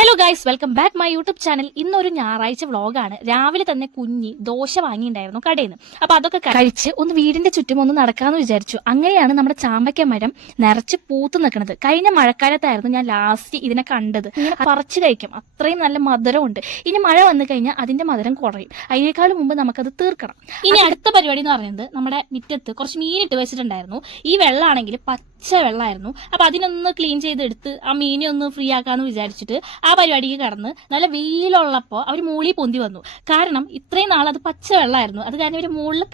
Hello guys, welcome back my YouTube channel. ഇന്നൊരു ഞായറാഴ്ച വ്ളോഗാണ്. രാവിലെ തന്നെ കുഞ്ഞി ദോശ വാങ്ങിയിട്ടുണ്ടായിരുന്നു കടയിൽ നിന്ന്. അപ്പോൾ അതൊക്കെ കഴിച്ച് ഒന്ന് വീടിന്റെ ചുറ്റും ഒന്ന് നടക്കാമെന്ന് വിചാരിച്ചു. അങ്ങനെയാണ് നമ്മുടെ ചാമ്പയ്ക്ക മരം നിറച്ച് പൂത്ത് നിൽക്കുന്നത്. കഴിഞ്ഞ മഴക്കാലത്തായിരുന്നു ഞാൻ ലാസ്റ്റ് ഇതിനെ കണ്ടത്. ഇങ്ങനെ പറിച്ച് കഴിക്കും, അത്രയും നല്ല മധുരമുണ്ട്. ഇനി മഴ വന്നു കഴിഞ്ഞാൽ അതിന്റെ മധുരം കുറയും. അതിനേക്കാളും മുമ്പ് നമുക്കത് തീർക്കണം. ഇനി അടുത്ത പരിപാടി എന്ന് പറയുന്നത്, നമ്മുടെ മുറ്റത്ത് കുറച്ച് മീനിട്ട് വെച്ചിട്ടുണ്ടായിരുന്നു. ഈ വെള്ളമാണെങ്കിൽ പച്ച വെള്ളമായിരുന്നു. അപ്പോൾ അതിനൊന്ന് ക്ലീൻ ചെയ്തെടുത്ത് ആ മീനെ ഒന്ന് ഫ്രീ ആക്കാമെന്ന് വിചാരിച്ചിട്ട് ആ പരിപാടിക്ക് കടന്ന് നല്ല വെയിലുള്ളപ്പോൾ അവർ മുകളിൽ പൊന്തി വന്നു. കാരണം ഇത്രയും നാൾ അത് പച്ച വെള്ളമായിരുന്നു. അത് കാരണം ഇവർ മുകളിൽ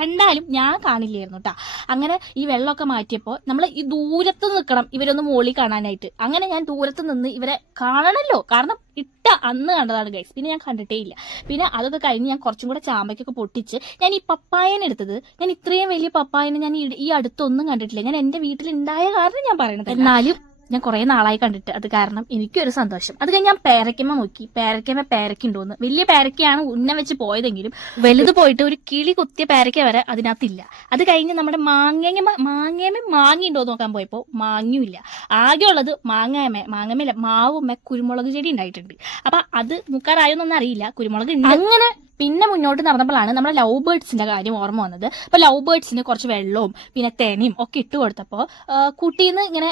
കണ്ടാലും ഞാൻ കാണില്ലായിരുന്നു കേട്ടോ. അങ്ങനെ ഈ വെള്ളമൊക്കെ മാറ്റിയപ്പോൾ നമ്മൾ ഈ ദൂരത്ത് നിൽക്കണം ഇവരൊന്ന് മുകളിൽ കാണാനായിട്ട്. അങ്ങനെ ഞാൻ ദൂരത്ത് നിന്ന് ഇവരെ കാണണമല്ലോ, കാരണം ഇട്ട അന്ന് കണ്ടതാണ് ഗൈസ്. പിന്നെ ഞാൻ കണ്ടിട്ടേ ഇല്ല. പിന്നെ അതൊക്കെ കഴിഞ്ഞ് ഞാൻ കുറച്ചും കൂടെ ചാമ്പയ്ക്കൊക്കെ പൊട്ടിച്ച് ഞാൻ ഈ പപ്പായനെ എടുത്തത്. ഞാൻ ഇത്രയും വലിയ പപ്പായനെ ഞാൻ ഈ അടുത്തൊന്നും കണ്ടിട്ടില്ല. ഞാൻ എൻ്റെ വീട്ടിലുണ്ടായ കാരണം ഞാൻ പറയണത്. എന്നാലും ഞാൻ കുറെ നാളായി കണ്ടിട്ട്, അത് കാരണം എനിക്കൊരു സന്തോഷം. അത് കഴിഞ്ഞ് ഞാൻ പേരയ്ക്കമ്മ നോക്കി, പേരയ്ക്കുണ്ടോന്ന്. വലിയ പേരയ്ക്കയാണ് ഉന്നം വെച്ച് പോയതെങ്കിലും വലുത് പോയിട്ട് ഒരു കിളി കുത്തിയ പേരയ്ക്ക വരെ അതിനകത്തില്ല. അത് കഴിഞ്ഞ് നമ്മുടെ മാങ്ങയുണ്ടോ നോക്കാൻ പോയപ്പോൾ മാങ്ങയുമില്ല. ആകെ ഉള്ളത് മാങ്ങമല്ല മാവുമ്മ കുരുമുളക് ചെടി ഉണ്ടായിട്ടുണ്ട്. അപ്പൊ അത് മുക്കാറായൊന്നും അറിയില്ല, കുരുമുളക് ഉണ്ട്. അങ്ങനെ പിന്നെ മുന്നോട്ട് നടന്നപ്പോഴാണ് നമ്മുടെ ലവ് ബേർഡ്സിന്റെ കാര്യം ഓർമ്മ വന്നത്. അപ്പൊ ലവ് ബേർഡ്സിന് കുറച്ച് വെള്ളവും പിന്നെ തേനയും ഒക്കെ ഇട്ട് കൊടുത്തപ്പോൾ കുട്ടീന്ന് ഇങ്ങനെ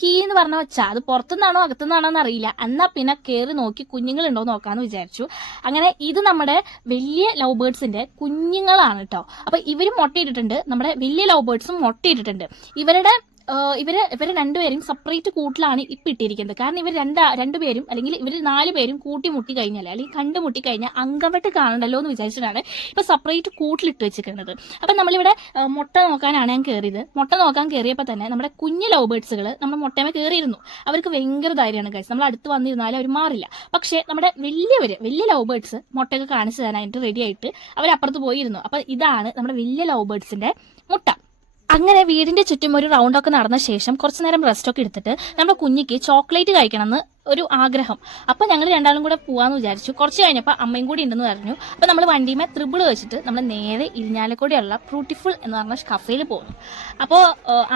കീന്ന് പറഞ്ഞ വെച്ചാ അത് പുറത്തുനിന്നാണോ അകത്തുനിന്നാണോ എന്ന് അറിയില്ല. എന്നാ പിന്നെ കയറി നോക്കി കുഞ്ഞുങ്ങളുണ്ടോ നോക്കാന്ന് വിചാരിച്ചു. അങ്ങനെ ഇത് നമ്മുടെ വലിയ ലവ് ബേർഡ്സിന്റെ കുഞ്ഞുങ്ങളാണ് കേട്ടോ. അപ്പൊ ഇവര് മുട്ടയിട്ടിട്ടുണ്ട്, നമ്മുടെ വലിയ ലവ് ബേർഡ്സും മുട്ടയിട്ടിട്ടുണ്ട്. ഇവര് രണ്ടുപേരും സെപ്പറേറ്റ് കൂട്ടിലാണ് ഇപ്പം ഇട്ടിരിക്കുന്നത്. കാരണം ഇവർ രണ്ടുപേരും അല്ലെങ്കിൽ ഇവർ 4 പേരും കൂട്ടിമുട്ടി കഴിഞ്ഞാൽ അല്ലെങ്കിൽ കണ്ടുമുട്ടി കഴിഞ്ഞാൽ അങ്കവട്ട് കാണണ്ടല്ലോ എന്ന് വിചാരിച്ചിട്ടാണ് ഇപ്പൊ സെപ്പറേറ്റ് കൂട്ടിലിട്ട് വെച്ചിരിക്കുന്നത്. അപ്പൊ നമ്മളിവിടെ മുട്ട നോക്കാനാണ് ഞാൻ കയറിയത്. മുട്ട നോക്കാൻ കയറിയപ്പോൾ തന്നെ നമ്മുടെ കുഞ്ഞു ലവ് ബേർഡ്സുകൾ നമ്മുടെ മുട്ടമേ കയറിയിരുന്നു. അവർക്ക് ഭയങ്കര ധൈര്യമാണ് കഴിച്ച്, നമ്മൾ അടുത്ത് വന്നിരുന്നാലും അവർ മാറില്ല. പക്ഷേ നമ്മുടെ വലിയ ലവ് ബേർഡ്സ് മുട്ടയൊക്കെ കാണിച്ചു തരാനായിട്ട് റെഡി ആയിട്ട് അവരപ്പുറത്ത് പോയിരുന്നു. അപ്പൊ ഇതാണ് നമ്മുടെ വലിയ ലവ് ബേർഡ്സിന്റെ മുട്ട. അങ്ങനെ വീടിന്റെ ചുറ്റും ഒരു റൗണ്ടൊക്കെ നടന്ന ശേഷം കുറച്ചു നേരം റെസ്റ്റൊക്കെ എടുത്തിട്ട് നമ്മുടെ കുഞ്ഞിക്ക് ചോക്ലേറ്റ് കഴിക്കണമെന്ന് ഒരു ആഗ്രഹം. അപ്പൊ ഞങ്ങൾ രണ്ടാളും കൂടെ പോവാന്ന് വിചാരിച്ചു. കുറച്ച് കഴിഞ്ഞപ്പോൾ അമ്മയും കൂടി ഉണ്ടെന്ന് പറഞ്ഞു. അപ്പൊ നമ്മൾ വണ്ടിയുമേ ത്രിബിൾ വെച്ചിട്ട് നമ്മൾ നേരെ ഇരിഞ്ഞാലക്കുടിയുള്ള ഫ്രൂട്ടിഫുൾ എന്ന് പറഞ്ഞ കഫേയിൽ പോകുന്നു. അപ്പോൾ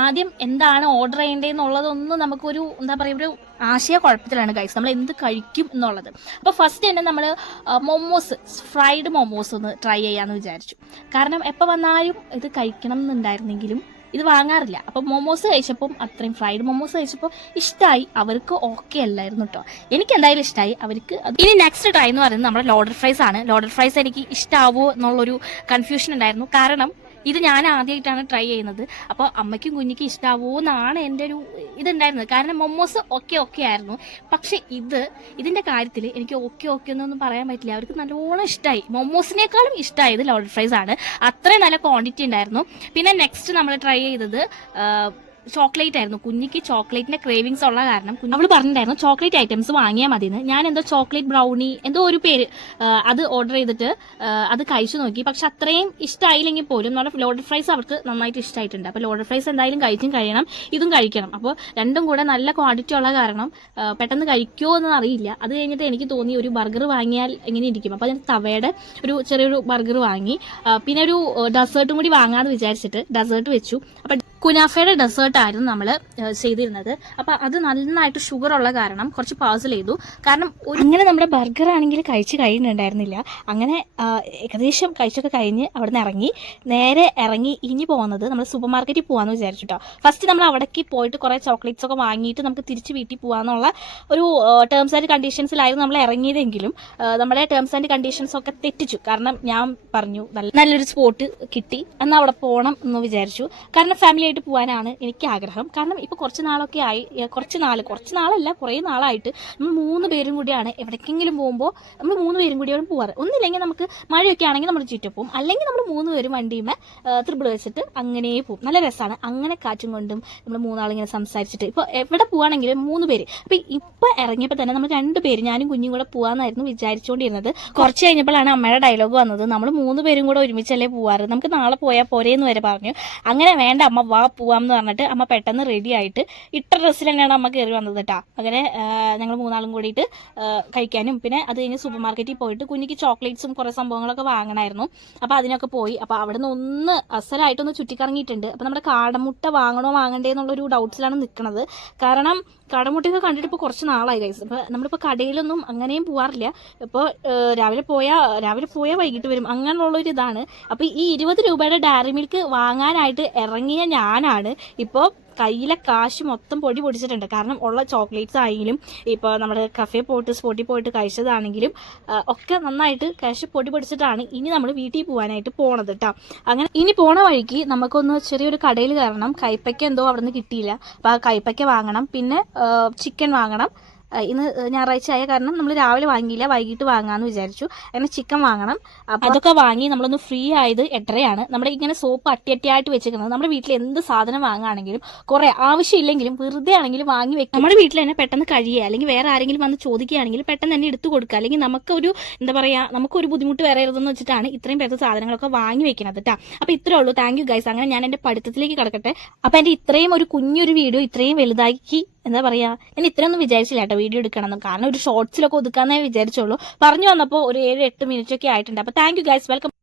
ആദ്യം എന്താണ് ഓർഡർ ചെയ്യേണ്ടതെന്നുള്ളതൊന്നും നമുക്കൊരു എന്താ പറയുക ഒരു ആശയക്കുഴപ്പത്തിലാണ് ഗൈസ്, നമ്മൾ എന്ത് കഴിക്കും എന്നുള്ളത്. അപ്പോൾ ഫസ്റ്റ് തന്നെ നമ്മൾ ഫ്രൈഡ് മൊമോസ് ഒന്ന് ട്രൈ ചെയ്യാമെന്ന് വിചാരിച്ചു. കാരണം എപ്പോൾ വന്നാലും ഇത് കഴിക്കണം എന്നുണ്ടായിരുന്നെങ്കിലും ഇത് വാങ്ങാറില്ല. അപ്പം മൊമോസ് കഴിച്ചപ്പം അത്രയും ഫ്രൈഡ് മൊമോസ് കഴിച്ചപ്പോൾ ഇഷ്ടമായി. അവർക്ക് ഓക്കെ അല്ലായിരുന്നു കേട്ടോ, എനിക്ക് എന്തായാലും ഇഷ്ടമായി, അവർക്ക്. ഇനി നെക്സ്റ്റ് ട്രൈ എന്ന് പറയുന്നത് നമ്മുടെ ലോഡഡ് ഫ്രൈസ് ആണ്. ലോഡഡ് ഫ്രൈസ് എനിക്ക് ഇഷ്ടാവോ എന്നുള്ളൊരു കൺഫ്യൂഷൻ ഉണ്ടായിരുന്നു. കാരണം ഇത് ഞാൻ ആദ്യമായിട്ടാണ് ട്രൈ ചെയ്യുന്നത്. അപ്പോൾ അമ്മയ്ക്കും കുഞ്ഞിക്കും ഇഷ്ടാവോ എന്നാണ് എൻ്റെ ഒരു ഇതുണ്ടായിരുന്നത്. കാരണം മൊമോസ് ഓക്കെ ആയിരുന്നു. പക്ഷെ ഇതിൻ്റെ കാര്യത്തിൽ എനിക്ക് ഓക്കെ എന്നൊന്നും പറയാൻ പറ്റില്ല. അവർക്ക് നല്ലോണം ഇഷ്ടമായി. മൊമോസിനേക്കാളും ഇഷ്ടമായത് ലോഡഡ് ഫ്രൈസ് ആണ്. അത്രയും നല്ല ക്വാണ്ടിറ്റി ഉണ്ടായിരുന്നു. പിന്നെ നെക്സ്റ്റ് നമ്മൾ ട്രൈ ചെയ്തത് ചോക്ലേറ്റ് ആയിരുന്നു. കുഞ്ഞിക്ക് ചോക്ലേറ്റിന്റെ ക്രേവിങ്സ് ഉള്ള കാരണം അവള് പറഞ്ഞിട്ടുണ്ടായിരുന്നു ചോക്ലേറ്റ് ഐറ്റംസ് വാങ്ങിയാൽ മതിയെന്ന്. ഞാൻ എന്തോ ചോക്ലേറ്റ് ബ്രൗണി എന്തോ ഒരു പേര് അത് ഓർഡർ ചെയ്തിട്ട് അത് കഴിച്ചു നോക്കി. പക്ഷെ അത്രയും ഇഷ്ടമായില്ലെങ്കിൽ പോലും നമ്മുടെ ലോഡഡ് ഫ്രൈസ് അവർക്ക് നന്നായിട്ട് ഇഷ്ടമായിട്ടുണ്ട്. അപ്പോൾ ലോഡഡ് ഫ്രൈസ് എന്തായാലും കഴിച്ചും കഴിയണം, ഇതും കഴിക്കണം. അപ്പോൾ രണ്ടും കൂടെ നല്ല ക്വാണ്ടിറ്റി ഉള്ള കാരണം പെട്ടെന്ന് കഴിക്കുമോ എന്ന് അറിയില്ല. അത് കഴിഞ്ഞിട്ട് എനിക്ക് തോന്നി ഒരു ബർഗർ വാങ്ങിയാൽ എങ്ങനെ ഇരിക്കും. അപ്പോൾ ഞാൻ തവയുടെ ഒരു ചെറിയൊരു ബർഗർ വാങ്ങി. പിന്നെ ഒരു ഡെസേർട്ടും കൂടി വാങ്ങാമെന്ന് വിചാരിച്ചിട്ട് ഡെസേർട്ട് വെച്ചു. അപ്പം കുനാഫയുടെ ഡെസേർട്ടായിരുന്നു നമ്മൾ ചെയ്തിരുന്നത്. അപ്പോൾ അത് നന്നായിട്ട് ഷുഗർ ഉള്ള കാരണം കുറച്ച് പാഴ്സൽ ചെയ്തു. കാരണം അങ്ങനെ നമ്മുടെ ബർഗർ ആണെങ്കിൽ കഴിച്ച് കഴിയുന്നുണ്ടായിരുന്നില്ല. അങ്ങനെ ഏകദേശം കഴിച്ചൊക്കെ കഴിഞ്ഞ് അവിടെ നിന്ന് നേരെ ഇറങ്ങി ഇനി പോകുന്നത് നമ്മൾ സൂപ്പർ മാർക്കറ്റിൽ പോകാമെന്ന് വിചാരിച്ചു കേട്ടോ. ഫസ്റ്റ് നമ്മൾ അവിടേക്ക് പോയിട്ട് കുറേ ചോക്ലേറ്റ്സ് ഒക്കെ വാങ്ങിയിട്ട് നമുക്ക് തിരിച്ച് വീട്ടിൽ പോകാമെന്നുള്ള ഒരു ടേംസ് ആൻഡ് കണ്ടീഷൻസിലായിരുന്നു നമ്മൾ ഇറങ്ങിയതെങ്കിലും നമ്മുടെ ടേംസ് ആൻഡ് കണ്ടീഷൻസ് ഒക്കെ തെറ്റിച്ചു. കാരണം ഞാൻ പറഞ്ഞു നല്ലൊരു സ്പോട്ട് കിട്ടി, എന്നാൽ അവിടെ പോകണം എന്ന് വിചാരിച്ചു. കാരണം ഫാമിലി ആയിട്ട് പോകാനാണ് എനിക്ക് ആഗ്രഹം. കാരണം ഇപ്പോൾ കുറച്ച് നാളല്ല കുറേ നാളായിട്ട് നമ്മൾ 3 പേരും കൂടിയാണ് എവിടേക്കെങ്കിലും പോകുമ്പോൾ നമ്മൾ 3 പേരും കൂടിയാണ് പോകാറ്. ഒന്നില്ലെങ്കിൽ നമുക്ക് മഴയൊക്കെ ആണെങ്കിൽ നമ്മൾ ചുറ്റും പോകും, അല്ലെങ്കിൽ നമ്മൾ 3 പേരും വണ്ടിയുമേ ത്രിബിൾ വെച്ചിട്ട് അങ്ങനെ പോകും. നല്ല രസമാണ്. അങ്ങനെ കാറ്റും കൊണ്ടും നമ്മൾ 3 ആളിങ്ങനെ സംസാരിച്ചിട്ട് ഇപ്പോൾ എവിടെ പോവുകയാണെങ്കിലും 3 പേര്. അപ്പോൾ ഇപ്പോൾ ഇറങ്ങിയപ്പോൾ തന്നെ നമ്മൾ 2 പേര് ഞാനും കുഞ്ഞും കൂടെ പോകാമെന്നായിരുന്നു വിചാരിച്ചുകൊണ്ടിരുന്നത്. കുറച്ച് കഴിഞ്ഞപ്പോഴാണ് അമ്മയുടെ ഡയലോഗ് വന്നത്, നമ്മൾ 3 പേരും കൂടെ ഒരുമിച്ചല്ലേ പോവാറ്, നമുക്ക് നാളെ പോയാൽ പോരേന്ന് വരെ പറഞ്ഞു. അങ്ങനെ വേണ്ട അമ്മ വാ വാ പോവാം എന്ന് പറഞ്ഞിട്ട് അമ്മ പെട്ടെന്ന് റെഡി ആയിട്ട് ഇട്ട ഡ്രസ്സിൽ തന്നെയാണ് അമ്മ കയറി വന്നത് കേട്ടോ. അങ്ങനെ ഞങ്ങൾ 3 കൂടിയിട്ട് കഴിക്കാനും പിന്നെ അത് കഴിഞ്ഞ് സൂപ്പർ മാർക്കറ്റിൽ പോയിട്ട് കുഞ്ഞിക്ക് ചോക്ലേറ്റ്സും കുറേ സംഭവങ്ങളൊക്കെ വാങ്ങണമായിരുന്നു. അപ്പോൾ അതിനൊക്കെ പോയി. അപ്പോൾ അവിടെ നിന്ന് ഒന്ന് അസലായിട്ടൊന്ന് ചുറ്റിക്കറങ്ങിയിട്ടുണ്ട്. അപ്പോൾ നമ്മുടെ കാടമുട്ട വാങ്ങണോ വാങ്ങണ്ടേ എന്നുള്ളൊരു ഡൗട്ട്സിലാണ് നിൽക്കുന്നത്. കാരണം കാടമുട്ടയൊക്കെ കണ്ടിട്ട് ഇപ്പോൾ കുറച്ച് നാളായി ഗൈസ്. അപ്പോൾ നമ്മളിപ്പോൾ കടയിലൊന്നും അങ്ങനെയും പോകാറില്ല. ഇപ്പോൾ രാവിലെ പോയാൽ വൈകിട്ട് വരും, അങ്ങനെയുള്ളൊരു ഇതാണ്. അപ്പോൾ ഈ 20 രൂപയുടെ ഡയറി മിൽക്ക് വാങ്ങാനായിട്ട് ഇറങ്ങിയ ഞാനാണ് ഇപ്പോൾ കയ്യിലെ കാശ് മൊത്തം പൊടി പൊടിച്ചിട്ടുണ്ട്. കാരണം ഉള്ള ചോക്ലേറ്റ്സ് ആണെങ്കിലും ഇപ്പോൾ നമ്മുടെ കഫേ പോയിട്ട് സ്പോട്ടിൽ പോയിട്ട് കഴിച്ചതാണെങ്കിലും ഒക്കെ നന്നായിട്ട് കാശ് പൊടി പൊടിച്ചിട്ടാണ് ഇനി നമ്മൾ വീട്ടിൽ പോകാനായിട്ട് പോണത് കേട്ടോ. അങ്ങനെ ഇനി പോണ വഴിക്ക് നമുക്കൊന്ന് ചെറിയൊരു കടയിൽ കയറണം. കൈപ്പയ്ക്ക എന്തോ അവിടെ നിന്ന് കിട്ടിയില്ല. അപ്പോൾ ആ കൈപ്പയ്ക്ക വാങ്ങണം. പിന്നെ ചിക്കൻ വാങ്ങണം. ഇന്ന് ഞായറാഴ്ച ആയ കാരണം നമ്മൾ രാവിലെ വാങ്ങിയില്ല, വൈകിട്ട് വാങ്ങാമെന്ന് വിചാരിച്ചു. അങ്ങനെ ചിക്കൻ വാങ്ങണം. അപ്പോൾ അതൊക്കെ വാങ്ങി നമ്മളൊന്ന് ഫ്രീ ആയത് 8:30 നമ്മുടെ ഇങ്ങനെ സോപ്പ് അട്ടിയായിട്ട് വെച്ചിരിക്കുന്നത്. നമ്മുടെ വീട്ടിൽ എന്ത് സാധനം വാങ്ങുകയാണെങ്കിലും കുറേ ആവശ്യമില്ലെങ്കിലും വെറുതെ ആണെങ്കിലും വാങ്ങി വെക്കും. നമ്മുടെ വീട്ടിൽ തന്നെ പെട്ടെന്ന് കഴിയുക, അല്ലെങ്കിൽ വേറെ ആരെങ്കിലും വന്ന് ചോദിക്കുകയാണെങ്കിൽ പെട്ടെന്ന് തന്നെ എടുത്തു കൊടുക്കുക. അല്ലെങ്കിൽ നമുക്കൊരു എന്താ പറയുക, നമുക്കൊരു ബുദ്ധിമുട്ട് വരരുതെന്ന് വെച്ചിട്ടാണ് ഇത്രയും പേരുടെ സാധനങ്ങളൊക്കെ വാങ്ങി വെക്കുന്നത് കേട്ടോ. അപ്പോൾ ഇത്രേ ഉള്ളൂ. Thank you guys. അങ്ങനെ ഞാൻ എൻ്റെ പഠിത്തത്തിലേക്ക് കിടക്കട്ടെ. അപ്പോൾ എൻ്റെ ഇത്രയും ഒരു കുഞ്ഞൊരു വീഡിയോ ഇത്രയും വലുതാക്കി എന്താ പറയുക, ഞാൻ ഇത്രയൊന്നും വിചാരിച്ചില്ല കേട്ടോ വീഡിയോ എടുക്കണം. കാരണം ഒരു ഷോർട്സിലൊക്കെ ഒതുക്കാന്നേ വിചാരിച്ചുള്ളൂ. പറഞ്ഞു വന്നപ്പോൾ ഒരു 7-8 മിനിറ്റൊക്കെ ആയിട്ടുണ്ട്. അപ്പോൾ താങ്ക് യു ഗൈസ്. വെൽക്കം.